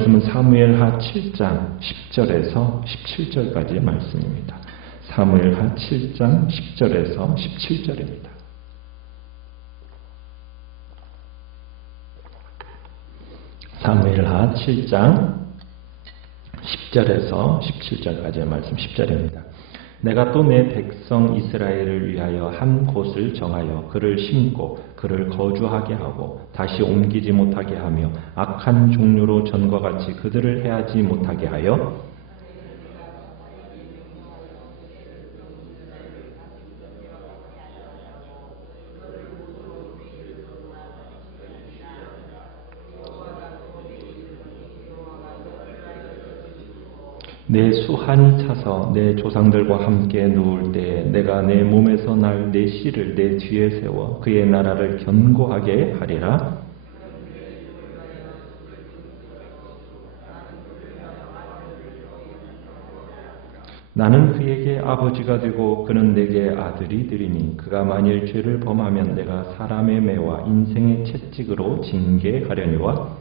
말씀은 사무엘하 7장 10절에서 17절까지의 말씀입니다. 사무엘하 7장 10절에서 17절입니다. 사무엘하 7장 10절에서 17절까지의 말씀 10절입니다. 내가 또 내 백성 이스라엘을 위하여 한 곳을 정하여 그를 심고 그를 거주하게 하고 다시 옮기지 못하게 하며 악한 종류로 전과 같이 그들을 해하지 못하게 하여 내 수한이 차서 내 조상들과 함께 누울 때에 내가 내 몸에서 날 내 씨를 내 뒤에 세워 그의 나라를 견고하게 하리라. 나는 그에게 아버지가 되고 그는 내게 아들이 되리니 그가 만일 죄를 범하면 내가 사람의 매와 인생의 채찍으로 징계하려니와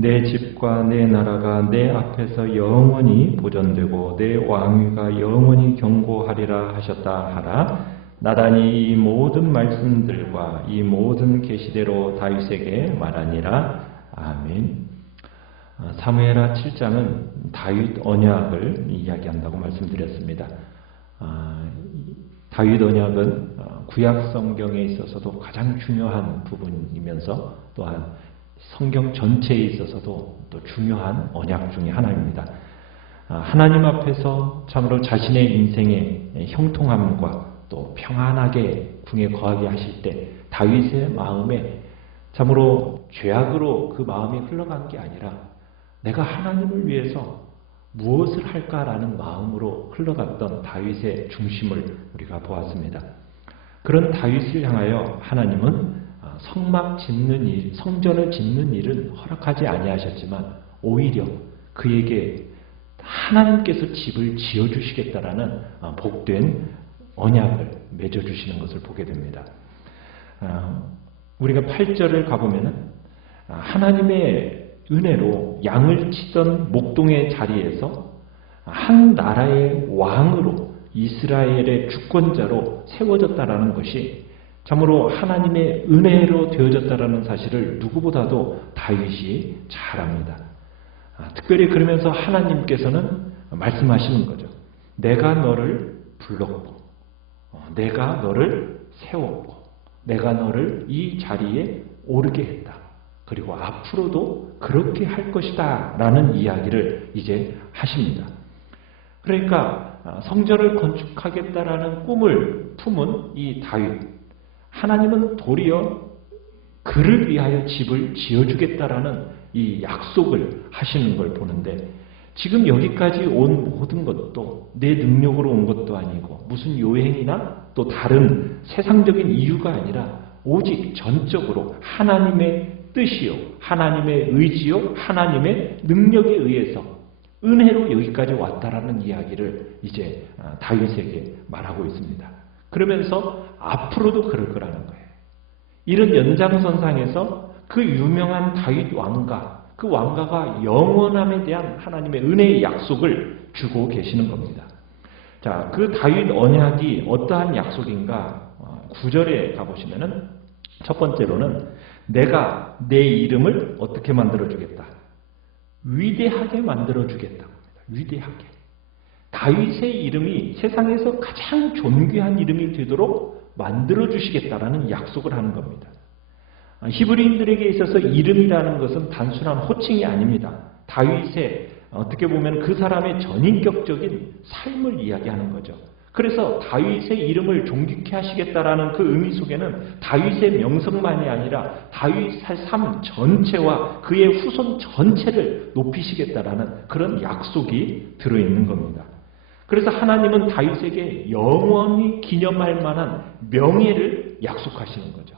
내 집과 내 나라가 내 앞에서 영원히 보존되고 내 왕위가 영원히 견고하리라 하셨다 하라. 나단이 이 모든 말씀들과 이 모든 계시대로 다윗에게 말하니라. 아멘. 사무엘하 7장은 다윗 언약을 이야기한다고 말씀드렸습니다. 다윗 언약은 구약 성경에 있어서도 가장 중요한 부분이면서 또한 성경 전체에 있어서도 또 중요한 언약 중에 하나입니다. 하나님 앞에서 참으로 자신의 인생의 형통함과 또 평안하게 궁에 거하게 하실 때 다윗의 마음에 참으로 죄악으로 그 마음이 흘러간 게 아니라 내가 하나님을 위해서 무엇을 할까라는 마음으로 흘러갔던 다윗의 중심을 우리가 보았습니다. 그런 다윗을 향하여 하나님은 성막 짓는 일, 성전을 짓는 일은 허락하지 아니하셨지만 오히려 그에게 하나님께서 집을 지어주시겠다라는 복된 언약을 맺어주시는 것을 보게 됩니다. 우리가 8절을 가보면은 하나님의 은혜로 양을 치던 목동의 자리에서 한 나라의 왕으로 이스라엘의 주권자로 세워졌다라는 것이 참으로 하나님의 은혜로 되어졌다라는 사실을 누구보다도 다윗이 잘 압니다. 특별히 그러면서 하나님께서는 말씀하시는 거죠. 내가 너를 불렀고 내가 너를 세웠고 내가 너를 이 자리에 오르게 했다. 그리고 앞으로도 그렇게 할 것이다 라는 이야기를 이제 하십니다. 그러니까 성전을 건축하겠다라는 꿈을 품은 이 다윗, 하나님은 도리어 그를 위하여 집을 지어주겠다라는 이 약속을 하시는 걸 보는데 지금 여기까지 온 모든 것도 내 능력으로 온 것도 아니고 무슨 요행이나 또 다른 세상적인 이유가 아니라 오직 전적으로 하나님의 뜻이요, 하나님의 의지요, 하나님의 능력에 의해서 은혜로 여기까지 왔다라는 이야기를 이제 다윗에게 말하고 있습니다. 그러면서 앞으로도 그럴 거라는 거예요. 이런 연장선상에서 그 유명한 다윗 왕가, 그 왕가가 영원함에 대한 하나님의 은혜의 약속을 주고 계시는 겁니다. 자, 그 다윗 언약이 어떠한 약속인가? 9절에 가보시면은 첫 번째로는 내가 내 이름을 어떻게 만들어주겠다? 위대하게 만들어주겠다고 합니다. 위대하게. 다윗의 이름이 세상에서 가장 존귀한 이름이 되도록 만들어주시겠다라는 약속을 하는 겁니다. 히브리인들에게 있어서 이름이라는 것은 단순한 호칭이 아닙니다. 다윗의 어떻게 보면 그 사람의 전인격적인 삶을 이야기하는 거죠. 그래서 다윗의 이름을 존귀케 하시겠다라는 그 의미 속에는 다윗의 명성만이 아니라 다윗의 삶 전체와 그의 후손 전체를 높이시겠다라는 그런 약속이 들어있는 겁니다. 그래서 하나님은 다윗에게 영원히 기념할 만한 명예를 약속하시는 거죠.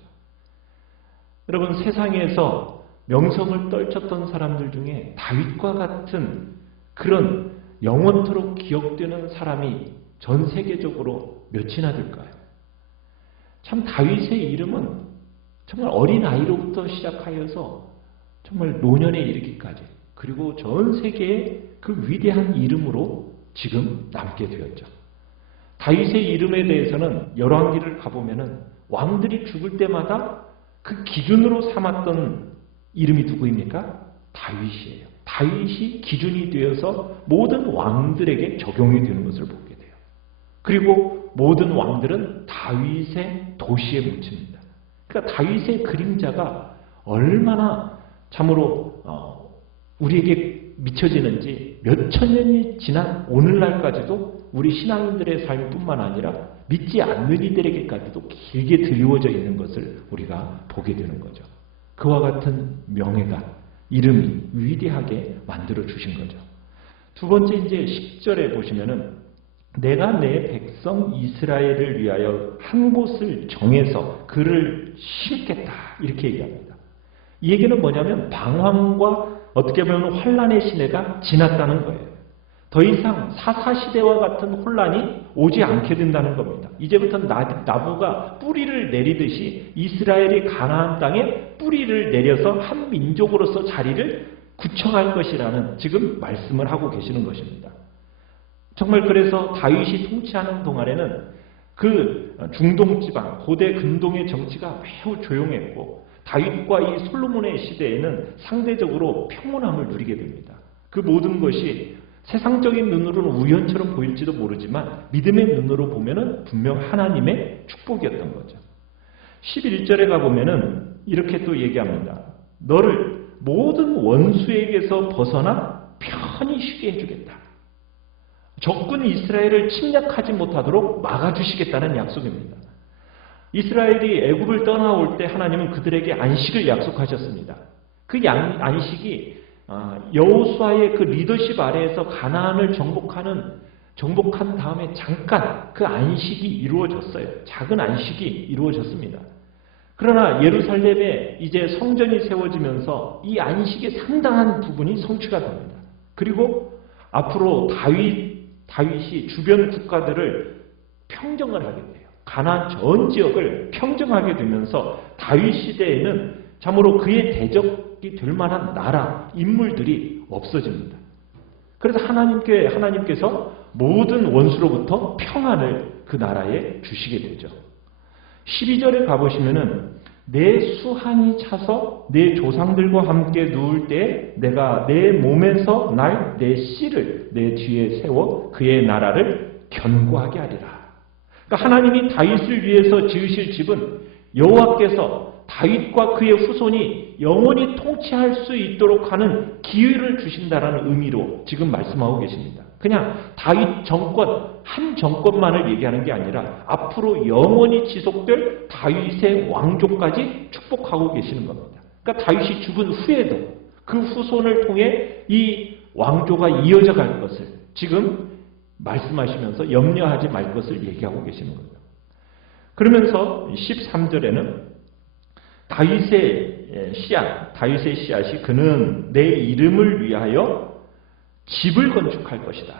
여러분, 세상에서 명성을 떨쳤던 사람들 중에 다윗과 같은 그런 영원토록 기억되는 사람이 전 세계적으로 몇이나 될까요? 참 다윗의 이름은 정말 어린아이로부터 시작하여서 정말 노년에 이르기까지, 그리고 전 세계의 그 위대한 이름으로 지금 남게 되었죠. 다윗의 이름에 대해서는 열왕기를 가보면은 왕들이 죽을 때마다 그 기준으로 삼았던 이름이 누구입니까? 다윗이에요. 다윗이 기준이 되어서 모든 왕들에게 적용이 되는 것을 보게 돼요. 그리고 모든 왕들은 다윗의 도시에 묻힙니다. 그러니까 다윗의 그림자가 얼마나 참으로 우리에게 미쳐지는지 몇천 년이 지난 오늘날까지도 우리 신앙인들의 삶뿐만 아니라 믿지 않는 이들에게까지도 길게 드리워져 있는 것을 우리가 보게 되는 거죠. 그와 같은 명예가, 이름이 위대하게 만들어 주신 거죠. 두 번째 이제 10절에 보시면은 내가 내 백성 이스라엘을 위하여 한 곳을 정해서 그를 심겠다 이렇게 얘기합니다. 이 얘기는 뭐냐면 방황과 어떻게 보면 환란의 시대가 지났다는 거예요. 더 이상 사사시대와 같은 혼란이 오지 않게 된다는 겁니다. 이제부터는 나무가 뿌리를 내리듯이 이스라엘이 가나안 땅에 뿌리를 내려서 한 민족으로서 자리를 굳혀갈 것이라는 지금 말씀을 하고 계시는 것입니다. 정말 그래서 다윗이 통치하는 동안에는 그 중동 지방, 고대 근동의 정치가 매우 조용했고 다윗과 이 솔로몬의 시대에는 상대적으로 평온함을 누리게 됩니다. 그 모든 것이 세상적인 눈으로는 우연처럼 보일지도 모르지만 믿음의 눈으로 보면은 분명 하나님의 축복이었던 거죠. 11절에 가보면은 이렇게 또 얘기합니다. 너를 모든 원수에게서 벗어나 편히 쉬게 해주겠다. 적군 이스라엘을 침략하지 못하도록 막아주시겠다는 약속입니다. 이스라엘이 애굽을 떠나올 때 하나님은 그들에게 안식을 약속하셨습니다. 그 안식이 여호수아의 그 리더십 아래에서 가나안을 정복한 다음에 잠깐 그 안식이 이루어졌어요. 작은 안식이 이루어졌습니다. 그러나 예루살렘에 이제 성전이 세워지면서 이 안식의 상당한 부분이 성취가 됩니다. 그리고 앞으로 다윗이 주변 국가들을 평정을 하게 돼요. 가나안 전 지역을 평정하게 되면서 다윗 시대에는 참으로 그의 대적이 될 만한 나라, 인물들이 없어집니다. 그래서 하나님께서 모든 원수로부터 평안을 그 나라에 주시게 되죠. 12절에 가보시면은 내 수한이 차서 내 조상들과 함께 누울 때 내가 내 몸에서 날 내 씨를 내 뒤에 세워 그의 나라를 견고하게 하리라. 그러니까 하나님이 다윗을 위해서 지으실 집은 여호와께서 다윗과 그의 후손이 영원히 통치할 수 있도록 하는 기회를 주신다라는 의미로 지금 말씀하고 계십니다. 그냥 다윗 정권, 한 정권만을 얘기하는 게 아니라 앞으로 영원히 지속될 다윗의 왕조까지 축복하고 계시는 겁니다. 그러니까 다윗이 죽은 후에도 그 후손을 통해 이 왕조가 이어져 갈 것을 지금 말씀하시면서 염려하지 말 것을 얘기하고 계시는 겁니다. 그러면서 13절에는 다윗의 씨앗이 그는 내 이름을 위하여 집을 건축할 것이다.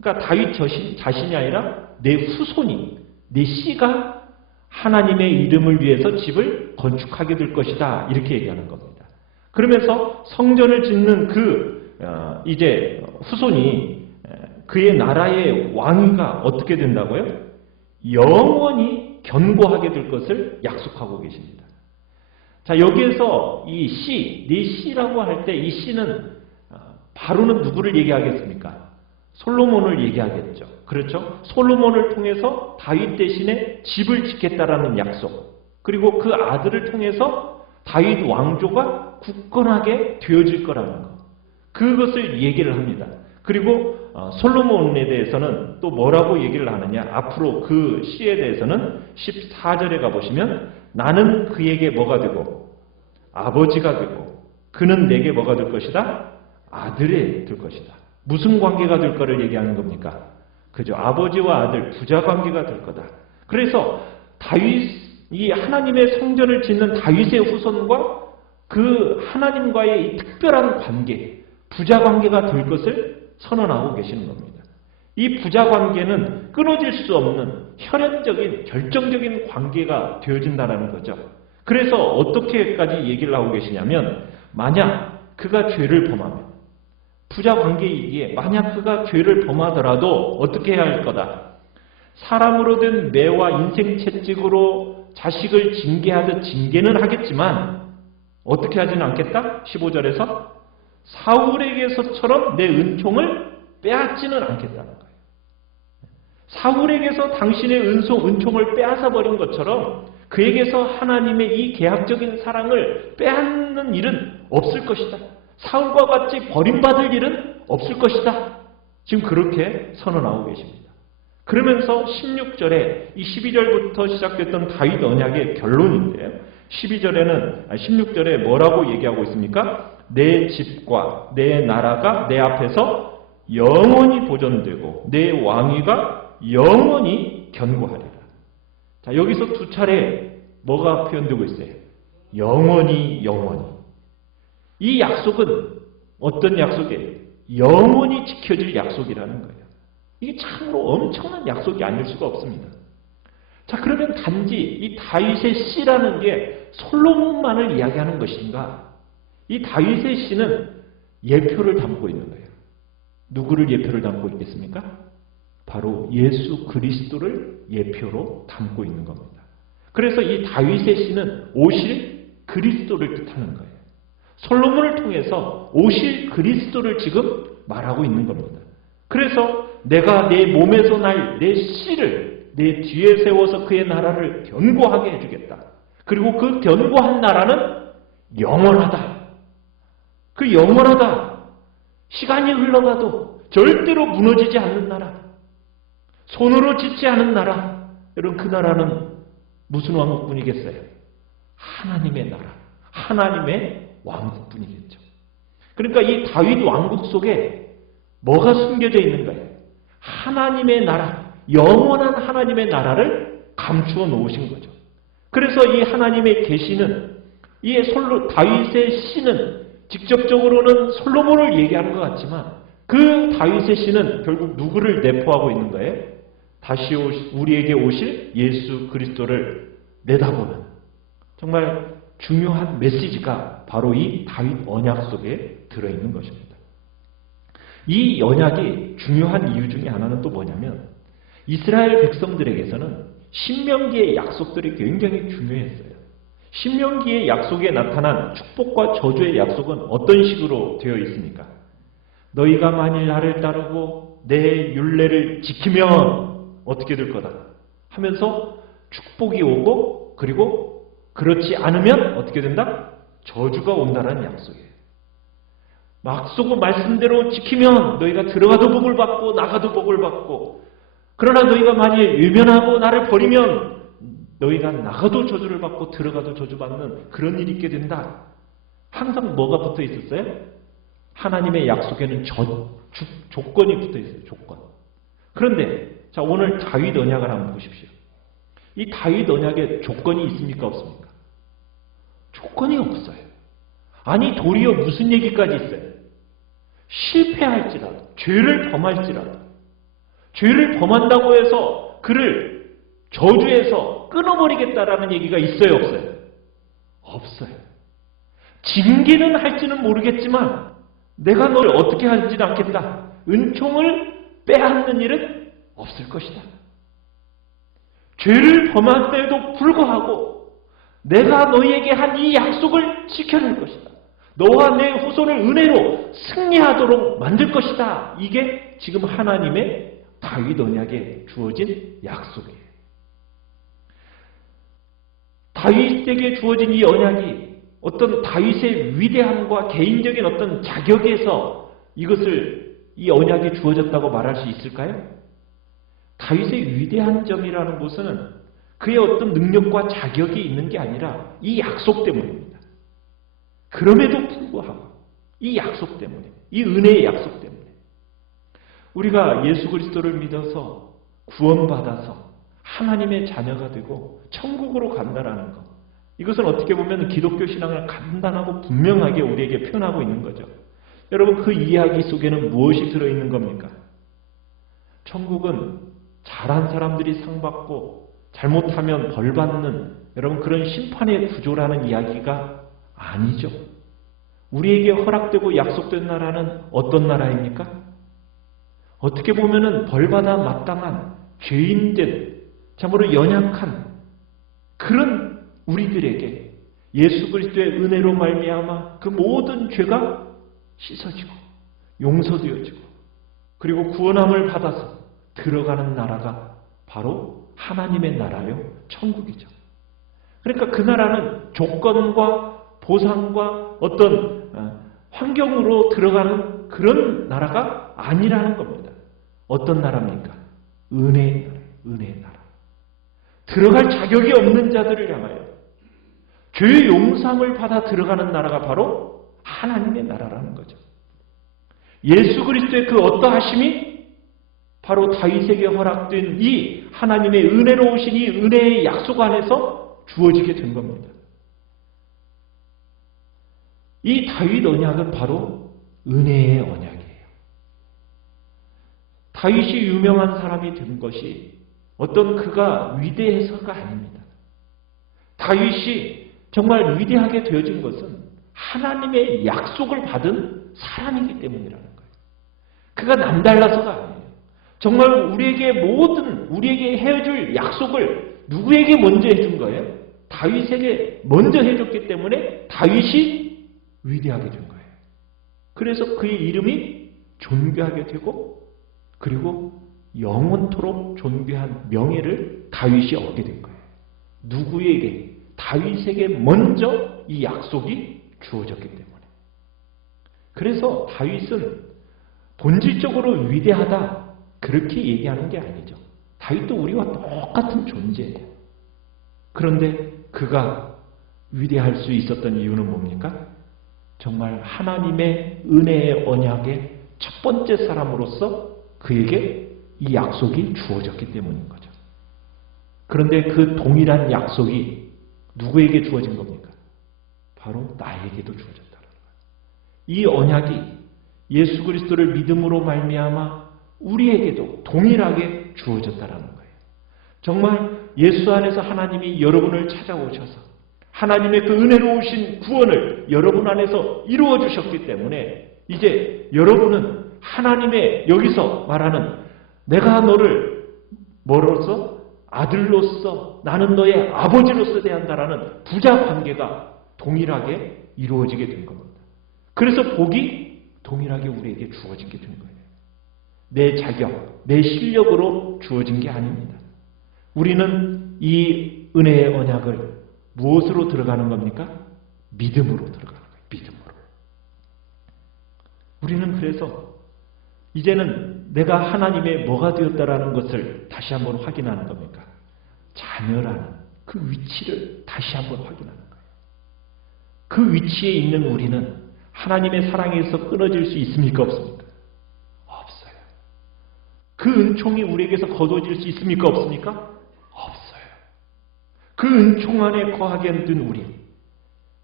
그러니까 다윗 자신이 아니라 내 후손이, 내 씨가 하나님의 이름을 위해서 집을 건축하게 될 것이다. 이렇게 얘기하는 겁니다. 그러면서 성전을 짓는 이제 후손이 그의 나라의 왕위가 어떻게 된다고요? 영원히 견고하게 될 것을 약속하고 계십니다. 자, 여기에서 이 씨, 네 씨라고 할 때 이 씨는 바로는 누구를 얘기하겠습니까? 솔로몬을 얘기하겠죠. 그렇죠? 솔로몬을 통해서 다윗 대신에 집을 짓겠다라는 약속, 그리고 그 아들을 통해서 다윗 왕조가 굳건하게 되어질 거라는 것, 그것을 얘기를 합니다. 그리고 솔로몬에 대해서는 또 뭐라고 얘기를 하느냐, 앞으로 그 씨에 대해서는 14절에 가보시면 나는 그에게 뭐가 되고 아버지가 되고 그는 내게 뭐가 될 것이다? 아들이 될 것이다. 무슨 관계가 될 거를 얘기하는 겁니까? 그죠? 아버지와 아들, 부자 관계가 될 거다. 그래서 이 하나님의 성전을 짓는 다윗의 후손과 그 하나님과의 이 특별한 관계, 부자 관계가 될 것을 선언하고 계시는 겁니다. 이 부자 관계는 끊어질 수 없는 혈연적인 결정적인 관계가 되어진다는 거죠. 그래서 어떻게까지 얘기를 하고 계시냐면 만약 그가 죄를 범하면 부자 관계이기에 만약 그가 죄를 범하더라도 어떻게 해야 할 거다. 사람으로 된 매와 인생 채찍으로 자식을 징계하듯 징계는 하겠지만 어떻게 하지는 않겠다? 15절에서 사울에게서처럼 내 은총을 빼앗지는 않겠다는 거예요. 사울에게서 당신의 은총을 빼앗아 버린 것처럼 그에게서 하나님의 이 계약적인 사랑을 빼앗는 일은 없을 것이다. 사울과 같이 버림받을 일은 없을 것이다. 지금 그렇게 선언하고 계십니다. 그러면서 16절에 이 12절부터 시작됐던 다윗 언약의 결론인데요. 16절에 뭐라고 얘기하고 있습니까? 내 집과 내 나라가 내 앞에서 영원히 보존되고 내 왕위가 영원히 견고하리라. 자, 여기서 두 차례 뭐가 표현되고 있어요? 영원히. 이 약속은 어떤 약속이에요? 영원히 지켜질 약속이라는 거예요. 이게 참으로 엄청난 약속이 아닐 수가 없습니다. 자, 그러면 단지 이 다윗의 씨라는 게 솔로몬만을 이야기하는 것인가? 이 다윗의 씨는 예표를 담고 있는 거예요. 누구를 예표를 담고 있겠습니까? 바로 예수 그리스도를 예표로 담고 있는 겁니다. 그래서 이 다윗의 씨는 오실 그리스도를 뜻하는 거예요. 솔로몬을 통해서 오실 그리스도를 지금 말하고 있는 겁니다. 그래서 내가 내 몸에서 날 내 씨를 내 뒤에 세워서 그의 나라를 견고하게 해주겠다. 그리고 그 견고한 나라는 영원하다. 그 영원하다. 시간이 흘러가도 절대로 무너지지 않는 나라. 손으로 짓지 않은 나라. 여러분, 그 나라는 무슨 왕국뿐이겠어요? 하나님의 나라. 하나님의 왕국뿐이겠죠. 그러니까 이 다윗 왕국 속에 뭐가 숨겨져 있는가요? 하나님의 나라, 영원한 하나님의 나라를 감추어 놓으신 거죠. 그래서 이 하나님의 계시는 이 다윗의 씨는 직접적으로는 솔로몬을 얘기하는 것 같지만 그 다윗의 씨는 결국 누구를 내포하고 있는 거예요? 다시 우리에게 오실 예수 그리스도를 내다보는 정말 중요한 메시지가 바로 이 다윗 언약 속에 들어있는 것입니다. 이 언약이 중요한 이유 중에 하나는 또 뭐냐면 이스라엘 백성들에게서는 신명기의 약속들이 굉장히 중요했어요. 신명기의 약속에 나타난 축복과 저주의 약속은 어떤 식으로 되어 있습니까? 너희가 만일 나를 따르고 내 율례를 지키면 어떻게 될 거다 하면서 축복이 오고 그리고 그렇지 않으면 어떻게 된다? 저주가 온다는 약속이에요. 약속은 말씀대로 지키면 너희가 들어가도 복을 받고 나가도 복을 받고 그러나 너희가 만일 외면하고 나를 버리면 너희가 나가도 저주를 받고 들어가도 저주받는 그런 일이 있게 된다. 항상 뭐가 붙어 있었어요? 하나님의 약속에는 조건이 붙어 있어요. 조건. 그런데 자 오늘 다윗 언약을 한번 보십시오. 이 다윗 언약에 조건이 있습니까? 없습니까? 조건이 없어요. 아니 도리어 무슨 얘기까지 있어요? 실패할지라도 죄를 범할지라도 죄를 범한다고 해서 그를 저주해서 끊어버리겠다라는 얘기가 있어요? 없어요? 없어요. 징계는 할지는 모르겠지만 내가 너를 어떻게 하지는 않겠다. 은총을 빼앗는 일은 없을 것이다. 죄를 범한데도 불구하고 내가 너희에게 한 이 약속을 지켜낼 것이다. 너와 내 후손을 은혜로 승리하도록 만들 것이다. 이게 지금 하나님의 다윗 언약에 주어진 약속이에요. 다윗에게 주어진 이 언약이 어떤 다윗의 위대함과 개인적인 어떤 자격에서 이 언약이 주어졌다고 말할 수 있을까요? 다윗의 위대한 점이라는 것은 그의 어떤 능력과 자격이 있는 게 아니라 이 약속 때문입니다. 그럼에도 불구하고 이 약속 때문에, 이 은혜의 약속 때문에 우리가 예수 그리스도를 믿어서 구원받아서 하나님의 자녀가 되고 천국으로 간다라는 것. 이것은 어떻게 보면 기독교 신앙을 간단하고 분명하게 우리에게 표현하고 있는 거죠. 여러분 그 이야기 속에는 무엇이 들어있는 겁니까? 천국은 잘한 사람들이 상 받고 잘못하면 벌 받는 여러분 그런 심판의 구조라는 이야기가 아니죠. 우리에게 허락되고 약속된 나라는 어떤 나라입니까? 어떻게 보면은 벌받아 마땅한 죄인된 참으로 연약한 그런 우리들에게 예수 그리스도의 은혜로 말미암아 그 모든 죄가 씻어지고 용서되어지고 그리고 구원함을 받아서 들어가는 나라가 바로 하나님의 나라요, 천국이죠. 그러니까 그 나라는 조건과 보상과 어떤 환경으로 들어가는 그런 나라가 아니라는 겁니다. 어떤 나라입니까? 은혜의 나라, 은혜의 나라. 들어갈 자격이 없는 자들을 향하여 죄의 용서함을 받아 들어가는 나라가 바로 하나님의 나라라는 거죠. 예수 그리스도의 그 어떠하심이 바로 다윗에게 허락된 이 하나님의 은혜로 오신 이 은혜의 약속 안에서 주어지게 된 겁니다. 이 다윗 언약은 바로 은혜의 언약이에요. 다윗이 유명한 사람이 된 것이 어떤 그가 위대해서가 아닙니다. 다윗이 정말 위대하게 되어진 것은 하나님의 약속을 받은 사람이기 때문이라는 거예요. 그가 남달라서가 아니에요. 정말 우리에게 해줄 약속을 누구에게 먼저 해준 거예요? 다윗에게 먼저 해줬기 때문에 다윗이 위대하게 된 거예요. 그래서 그의 이름이 존귀하게 되고 그리고 영원토록 존귀한 명예를 다윗이 얻게 된 거예요. 누구에게? 다윗에게 먼저 이 약속이 주어졌기 때문에. 그래서 다윗은 본질적으로 위대하다 그렇게 얘기하는 게 아니죠. 다윗도 우리와 똑같은 존재예요. 그런데 그가 위대할 수 있었던 이유는 뭡니까? 정말 하나님의 은혜의 언약의 첫 번째 사람으로서 그에게 이 약속이 주어졌기 때문인 거죠. 그런데 그 동일한 약속이 누구에게 주어진 겁니까? 바로 나에게도 주어졌다는 거예요. 이 언약이 예수 그리스도를 믿음으로 말미암아 우리에게도 동일하게 주어졌다는 거예요. 정말 예수 안에서 하나님이 여러분을 찾아오셔서 하나님의 그 은혜로우신 구원을 여러분 안에서 이루어 주셨기 때문에 이제 여러분은 하나님의 여기서 말하는 내가 너를 뭐로서? 아들로서 나는 너의 아버지로서 대한다라는 부자 관계가 동일하게 이루어지게 된 겁니다. 그래서 복이 동일하게 우리에게 주어지게 된 거예요. 내 자격, 내 실력으로 주어진 게 아닙니다. 우리는 이 은혜의 언약을 무엇으로 들어가는 겁니까? 믿음으로 들어가는 거예요. 믿음으로. 우리는 그래서 이제는 내가 하나님의 뭐가 되었다라는 것을 다시 한번 확인하는 겁니까? 자녀라는 그 위치를 다시 한번 확인하는 거예요. 그 위치에 있는 우리는 하나님의 사랑에서 끊어질 수 있습니까? 없습니까? 없어요. 그 은총이 우리에게서 거둬질 수 있습니까? 없습니까? 없어요. 그 은총 안에 거하게 된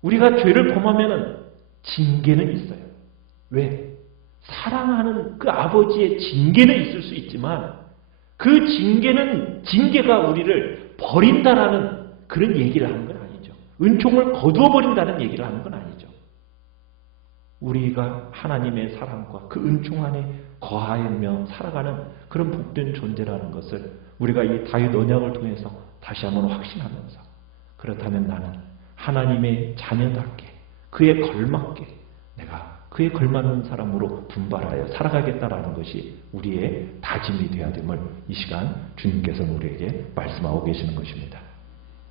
우리가 죄를 범하면 징계는 있어요. 왜? 사랑하는 그 아버지의 징계는 있을 수 있지만 그 징계가 우리를 버린다라는 그런 얘기를 하는 건 아니죠. 은총을 거두어 버린다는 얘기를 하는 건 아니죠. 우리가 하나님의 사랑과 그 은총 안에 거하며 살아가는 그런 복된 존재라는 것을 우리가 이 다윗 언약을 통해서 다시 한번 확신하면서 그렇다면 나는 하나님의 자녀답게 그에 걸맞게 내가 그에 걸맞는 사람으로 분발하여 살아가겠다라는 것이 우리의 다짐이 되어야 됨을 이 시간 주님께서는 우리에게 말씀하고 계시는 것입니다.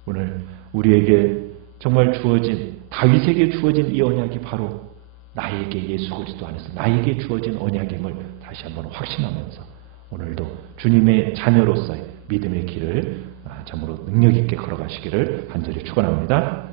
오늘 우리에게 정말 주어진 다윗에게 주어진 이 언약이 바로 나에게 예수 그리스도 안에서 나에게 주어진 언약임을 다시 한번 확신하면서 오늘도 주님의 자녀로서의 믿음의 길을 참으로 능력 있게 걸어가시기를 간절히 축원합니다.